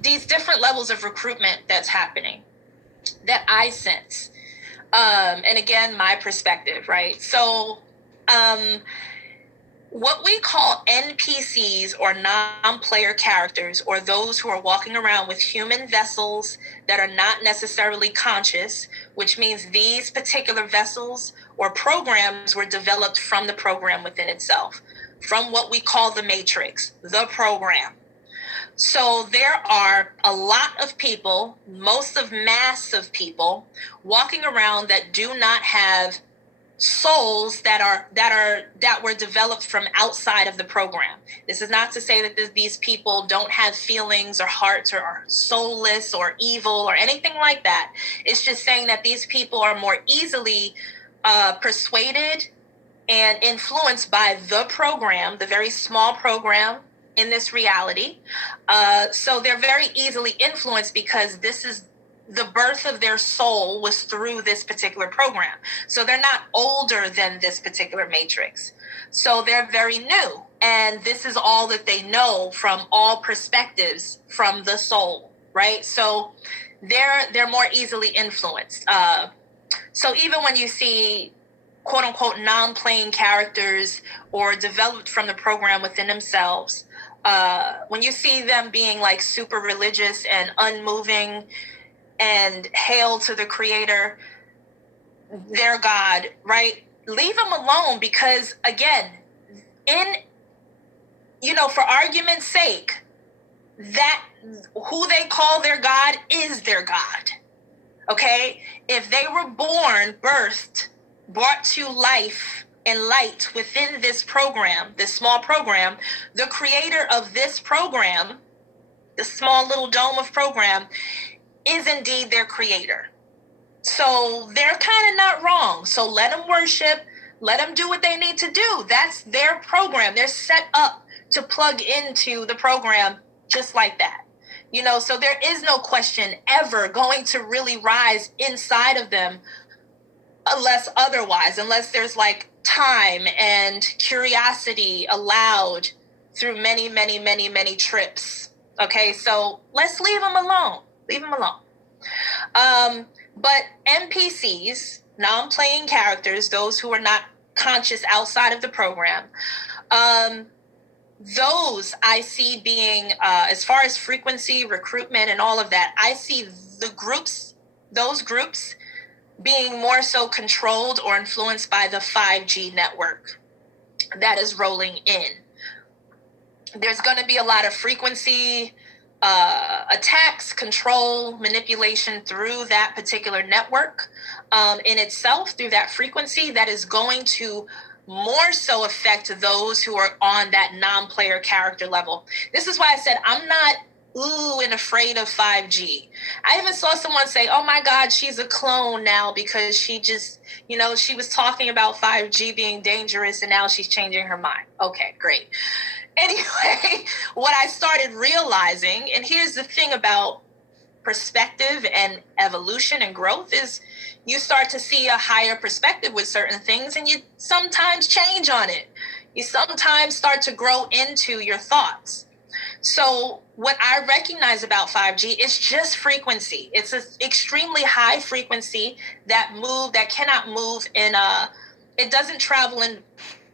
these different levels of recruitment that's happening that I sense. And again, my perspective, right? So, what we call NPCs, or non-player characters, or those who are walking around with human vessels that are not necessarily conscious, which means these particular vessels or programs were developed from the program within itself, from what we call the matrix, the program. So there are a lot of people, mass of people, walking around that do not have souls that were developed from outside of the program. This is not to say that these people don't have feelings or hearts, or are soulless or evil or anything like that. It's just saying that these people are more easily persuaded and influenced by the program, the very small program in this reality. So they're very easily influenced because this is the birth of their soul was through this particular program. So they're not older than this particular matrix. So they're very new. And this is all that they know from all perspectives from the soul, right? So they're more easily influenced. So even when you see quote unquote non-playing characters or developed from the program within themselves, when you see them being like super religious and unmoving and hail to the creator, their God, right? Leave them alone, because again, for argument's sake, that who they call their God is their God. Okay? If they were born, birthed, brought to life and light within this program, this small program, the creator of this program, the small little dome of program, is indeed their creator. So they're kind of not wrong. So let them worship, let them do what they need to do. That's their program. They're set up to plug into the program just like that. So there is no question ever going to really rise inside of them unless there's like time and curiosity allowed through many, many, many, many trips. Okay, so let's leave them alone. Leave them alone. But NPCs, non-playing characters, those who are not conscious outside of the program, those I see being, as far as frequency, recruitment, and all of that, I see those groups being more so controlled or influenced by the 5G network that is rolling in. There's going to be a lot of frequency attacks, control, manipulation through that particular network in itself, through that frequency, that is going to more so affect those who are on that non-player character level. This is why I said I'm not and afraid of 5G. I even saw someone say, oh my God, she's a clone now because she just, she was talking about 5G being dangerous and now she's changing her mind. Okay, great. Anyway, what I started realizing, and here's the thing about perspective and evolution and growth, is you start to see a higher perspective with certain things and you sometimes change on it. You sometimes start to grow into your thoughts. So what I recognize about 5G is just frequency. It's an extremely high frequency that cannot move it doesn't travel in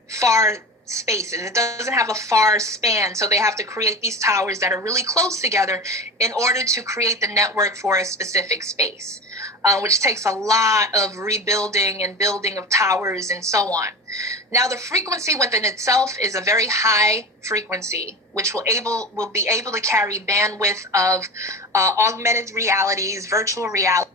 far spaces. It doesn't have a far span. So they have to create these towers that are really close together in order to create the network for a specific space, which takes a lot of rebuilding and building of towers and so on. Now, the frequency within itself is a very high frequency, which will be able to carry bandwidth of augmented realities, virtual reality,